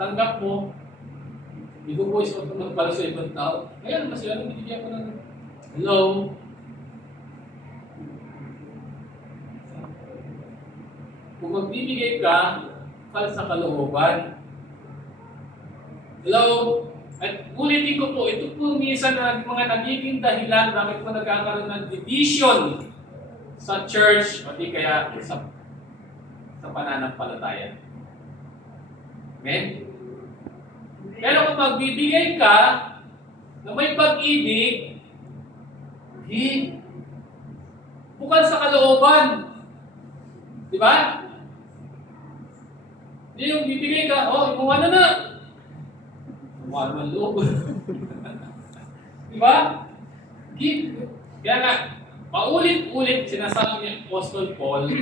tanggap mo, hindi ko po isuot ng para sa ibang tao. Ngayon, mas yan, binibigyan ko ng hello. Kung magbibigay ka, sa kalooban. Hello? At ulitin ko po, ito po minsan na mga nagiging dahilan bakit po nagkakaroon ng division sa church o di kaya sa pananampalataya. Amen? Pero kung magbibigay ka na may pag-ibig, bukal sa kalooban. Di ba? Hindi yung bibigay ka, imuha na. Imuha naman loob. Di ba? Kaya nga, paulit-ulit sinasabi ni Apostle Paul,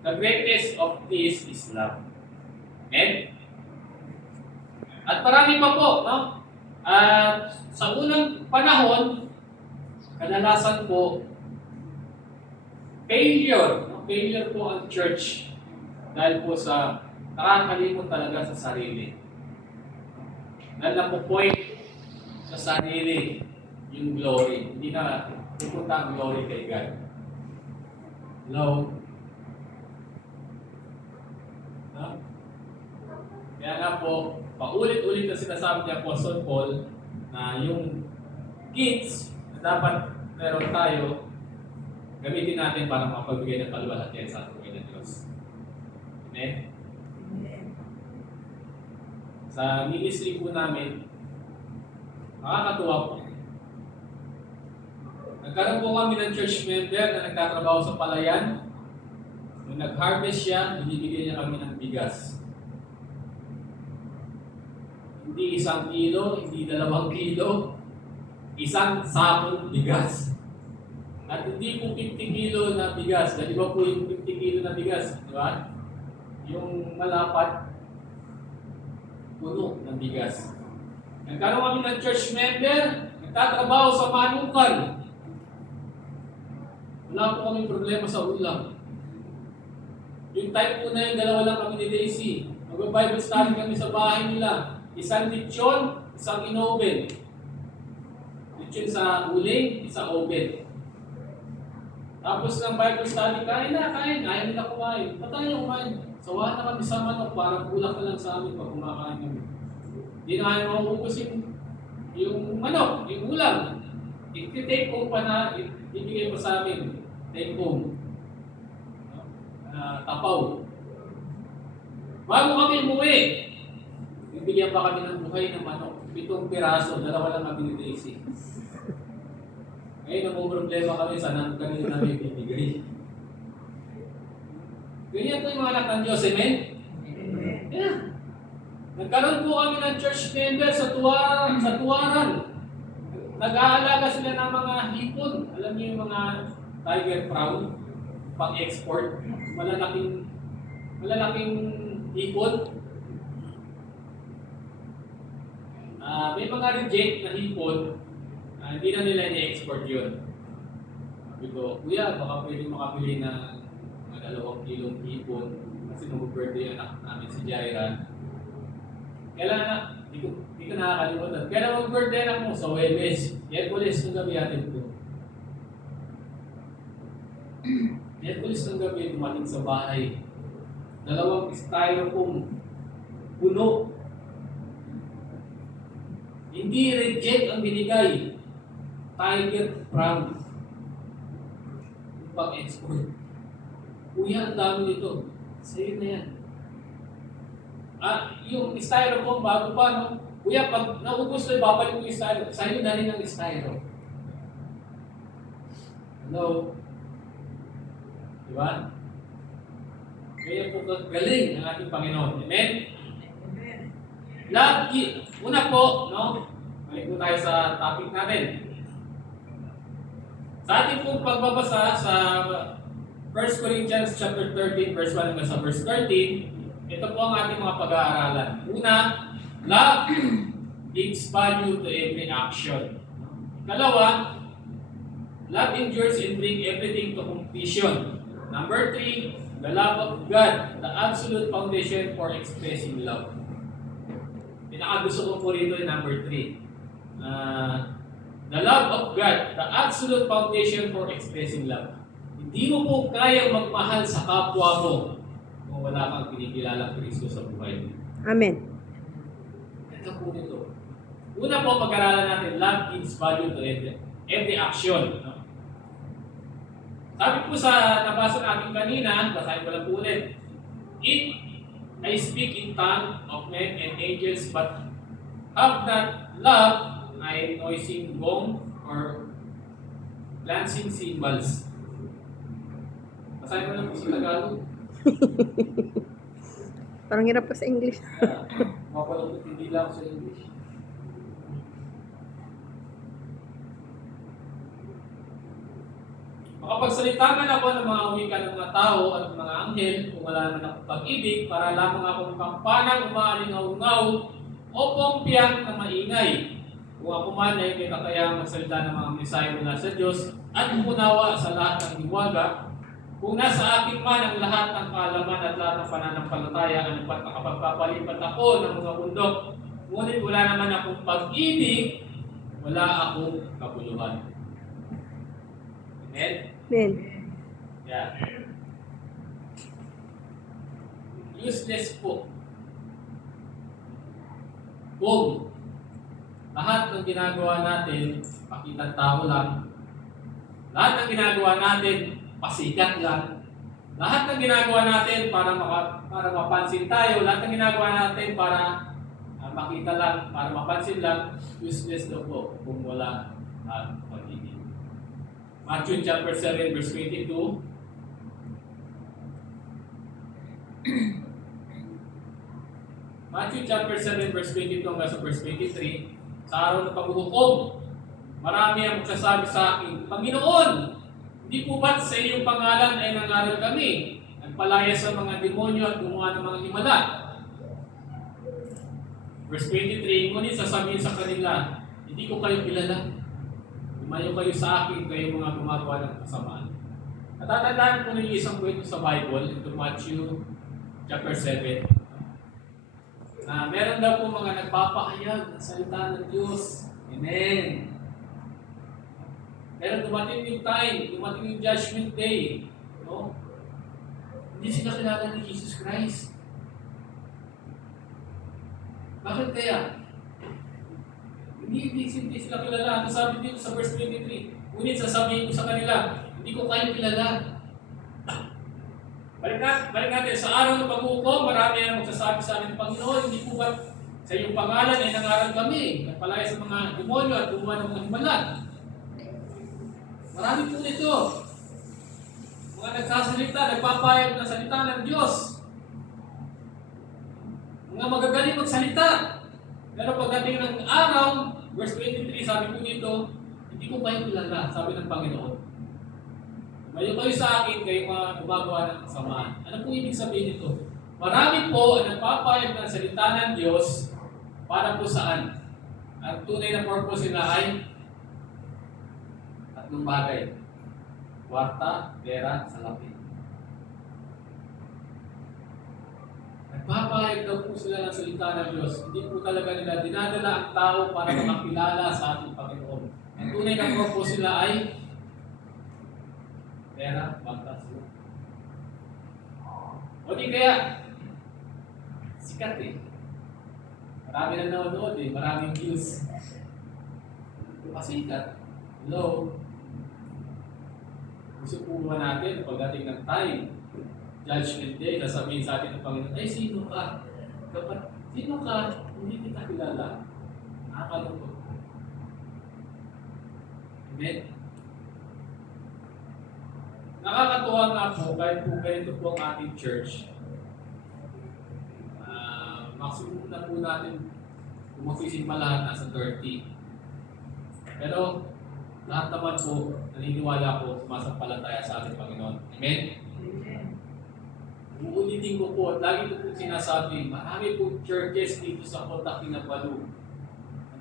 the greatest of these is love. Amen? At marami pa po, no? At sa unang panahon, kadalasan po, failure po ang church dahil po sa nakakalimot talaga sa sarili. Dahil napupoint sa sarili yung glory. Hindi na pupunta ang glory kay God. Hello? No? Kaya nga po, paulit-ulit na sinasabi ni Apostle Paul na yung gifts na dapat meron tayo, gamitin natin para makapagbigay ng kaluwalhatian sa ating ng Diyos. Amen? Sa ministry po namin, nakakatuwa po. Nagkaroon po kami ng church member na nagtatrabaho sa palayan. Nung nag-harvest siya, binibigyan niya kami ng bigas. Hindi 1 kilo, hindi 2 kilo, 1 sakong bigas. At hindi po 50 kilo na bigas. Dahil ba po yung 50 kilo na bigas? Di ba? Yung malapat, puno ng bigas. Nagkaroon kami ng church member, nagtatrabaho sa manukan. Wala po kami problema sa ulam. Yung type po na yun, 2 lang kami ni Daisy. Mag-Bible study kami sa bahay nila. 1 lechon, 1 inoven. Lechon sa uling, 1 oven. Tapos ng Bible study, kain. Ayaw nila kumain. Ba't tayo kumain? Sawahan na kami sa manok, parang kulak na lang sa amin pag kumakain kami. Hindi na kaya maubos yung manok, yung ulam. I-take home pa na, ibigay mo sa amin. Take home. Tapaw. Bago kami umuwi, ibigyan pa kami ng buhay ng manok. 7 piraso, 2 lang kami ni Daisy. Ngayon, ang problema kami, saan kanina namin ibigay. Ganyan po yung mga anak ng Diyos, amen? Yeah. Nagkaroon po kami ng church member sa tuwaran. Nag-aalaga sila ng mga hipon. Alam niyo yung mga tiger prawn, pang-export. Malalaking hipon. May mga reject na hipon, hindi na nila i-export yun. Sabi ko, kuya, baka pwede makabili ng 2 kilong hipon kasi mag-birthday anak namin si Jaira. Kailan na, di ko nakakalimutan. Kailan mag-birthday anak mo? Sa Webes. Miyerkules ng gabi atin ko. Miyerkules ng gabi, dumating sa bahay. 2 styrofoam puno. Hindi reject ang binigay. Tiger prawns. Pang-export. Kuya, ang dami nito. Sa'yo na yan. Yung styrofoam, bago pa, no? Kuya, pag naubos na, babalik mo yung styrofoam. Sa'yo na rin ang styrofoam. Hello? Diba? Kaya po galing ang ating Panginoon. Amen? Amen. Una po, no? Balik po tayo sa topic natin. Sa ating pong pagbabasa sa 1 Corinthians chapter 13, verse 1 hanggang sa verse 13, ito po ang ating mga pag-aaralan. Una, love gives value to every action. Dalawa, love endures and brings everything to completion. Number 3, the love of God, the absolute foundation for expressing love. Pinakagusto ko po rito yung number 3. The love of God, the absolute foundation for expressing love. Hindi mo po kaya magmahal sa kapwa mo kung wala kang kinikilalang Kristo sa buhay mo. Amen. Ito po nito. Una po, pag-aralan natin, love gives value to every action. No? Sabi po sa nabasa natin kanina, basahin ko lang po ulit. If I speak in tongue of men and angels, but have not love, I am noising gong or glancing cymbals. Basahin ko lang po sa Tagalog. Parang hirap pa sa English. Mapalungkot hindi lang sa English. Makapagsalita man ako ng mga wika ng mga tao at mga anghel kung wala naman akong pag-ibig para lamang akong kampanang umaalingaw-ngaw o pompiyang na maingay. Kung ako man ay may kakayahang magsalita ng mga mensahe mula sa Diyos at umunawa sa lahat ng hiwaga, kung nasa akin man ang lahat ng kaalaman at lahat ng pananampalataya, ano pat nakapagpapalipat ako ng mga bundok, ngunit wala naman akong pag-ibig, wala akong kapuluhan. Amen? Amen. Yeah. Useless po. Kung lahat ng ginagawa natin, pakitang tao lang, lahat ng ginagawa natin, pasikat lang, lahat ng ginagawa natin para mapansin tayo, lahat ng ginagawa natin para makita lang, para mapansin lang, useless daw po kung wala ang pag-ibig. Matthew chapter 7 verse 22. Matthew chapter 7 verse 22 hanggang sa verse 23. Sa araw ng paghuhukom, marami ang magsasabi sa akin, Panginoon, hindi po ba't sa iyong pangalan ay nangaral kami? Nagpalaya sa mga demonyo at gumawa ng mga himala. Verse 23, ngunit sasabihin sa kanila, hindi ko kayo kilala. Lumayo kayo sa akin, kayo mga gumagawa ng kasamaan. Natatandaan ko na yung isang kwento sa Bible, ito Matthew chapter 7. Meron daw po mga nagpapahayag ng salita ng Diyos. Amen. Pero dumating yung time, dumating yung judgment day. No? Hindi sila kilala ni Jesus Christ. Bakit kaya? Hindi sila kilala. Ang sabi dito sa verse 23, ngunit sasabihin ko sa kanila, hindi ko kayo kilala. Balik natin, sa araw ng paghukom, marami ang magsasabi sa amin, Panginoon, hindi po ba sa iyong pangalan ay nangaral kami, nagpalaya sa mga demonyo at gumawa ng mga himala. Marami po nito. Mga nagsasalita, nagpapayag ng salita ng Diyos. Mga magagaling magsalita. Pero pagdating ng araw, verse 23, sabi po dito, hindi ko kayo kilala, sabi ng Panginoon. Mayo kayo sa akin, kayo mga gumagawa ng kasamaan. Ano po ibig sabihin nito? Marami po ang nagpapayag ng salita ng Diyos para po saan? Ang tunay na purpose nila ay tatlong bagay. Kwarta, pera, salapi. Nagpapayag daw po sila ng salita ng Diyos. Hindi po talaga nila dinadala ang tao para makakilala sa ating Panginoon. Ang tunay na purpose nila ay pera, kwarta, salapi. O di kaya, sikat eh. Marami na nanonood eh, maraming views. Pasikat. Hello? Gusto po ba natin pagdating ng time, judgment day, sasabihin sa atin ng Panginoon, ay sino ka? Sino ka? Hindi kita kilala. Nakakalungkot. Amen? Nakakatuwa nga po, kahit po ganito po ang ating church. Maximum na po natin kung magsisimba lahat nasa 30. Pero lahat naman po, naniniwala po, sumasampalataya sa ating Panginoon. Amen? Uulitin ko po at lagi ko po sinasabi, marami po churches dito sa Kota Kinabalu.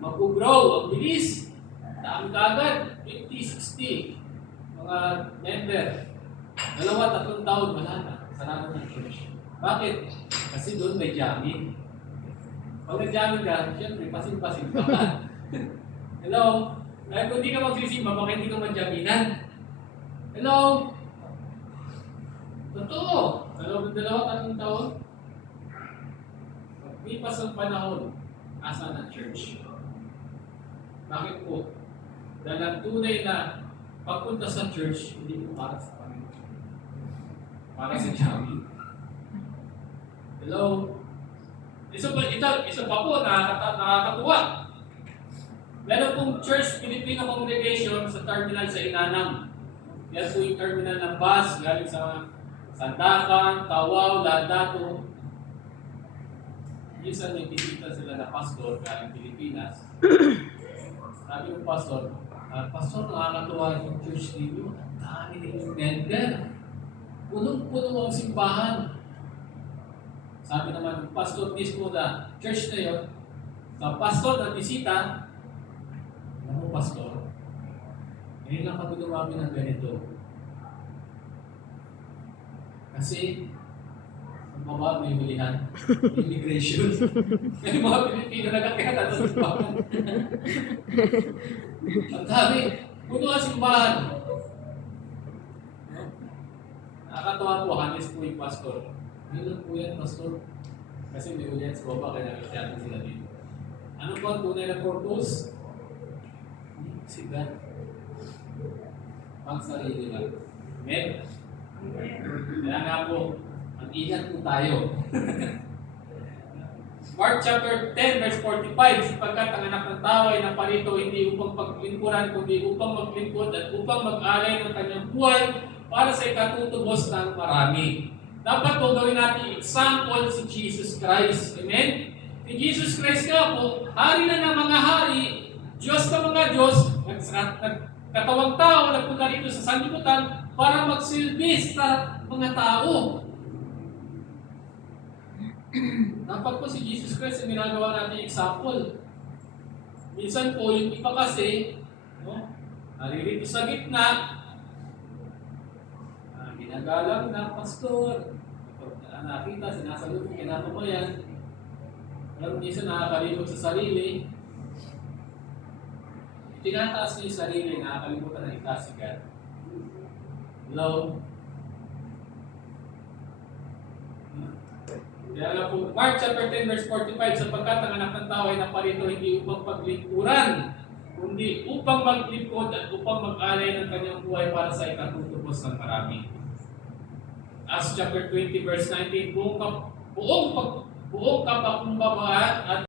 Mag-grow, ang bilis. Dami kagad, 50, 60. Mga member. 2-3 taon, wala na. Sarado ng church. Bakit? Kasi doon may jamming. Pag nag-jamming ka, syempre, pasin-pasin ka pa. Hello? Kaya kung di ka magsisimba, baka hindi ka madjaminan. Hello? Totoo. Tatlong taon. Paglipas ng panahon, asa na church. Bakit po? Dahil ang tunay na pagpunta sa church, hindi po para sa Panginoon. Para sa jamming. Hello? Isa pa po, nakakatuwa. Meron pong Church Filipino Congregation sa terminal sa Inanam. Yan po yung terminal ng bus galing sa Sandakan, Tawau, Landato. Minsan may bisita sila na pastor galing Pilipinas. Sabi ng pastor, Pastor, nakakatuwa yung church ninyo. Ang dami ninyong member. Punong-puno ang simbahan. Sabi naman ng pastor mismo na church na yun, sa pastor na bisita, alam mo, pastor, ngayon lang kami dumami ng ganito. Kasi, ang baba may hulihan, immigration. May mga Pilipino na nakakita sa simbahan. Ang dami, puno ang simbahan. Nakakatawa po, hanis po yung pastor. Ngayon lang po yan, pastor. Kasi may hulihan sa baba, kaya nakisyatan sila dito. Ano po ang tunay na purpose? Si God. Pang sarili lang. Amen? Kaya nga po, mag-ingat po tayo. Mark chapter 10 verse 45, sapagkat ang anak ng tao ay naparito hindi upang paglingkuran, kundi upang maglingkod at upang mag-alay ng kanyang buhay para sa ikatutubos ng marami. Dapat po gawin natin example si Jesus Christ. Amen? Si Jesus Christ nga po, hari na ng mga hari, Diyos na mga Diyos, nagkatawang tao, nagpunta rito sa sanlibutan para magsilbi sa mga tao. Dapat po si Jesus Christ ang ginagawa natin example. Minsan po, yung iba kasi, naririto sa gitna, ginagalang na pastor, nakita, sinasagot yung kinakamayan, pero minsan nakakalimot sa sarili, tinataas niya yung sarili, nakakalimutan na itaas si God. Hello? Kaya nga po, Mark chapter 10 verse 45, sapagkat ang anak ng tao ay naparito hindi upang paglingkuran, kundi upang maglingkod at upang mag-alay ng kanyang buhay para sa ikatutubos ng marami. Acts chapter 20 verse 19, buong kapakumbabaan at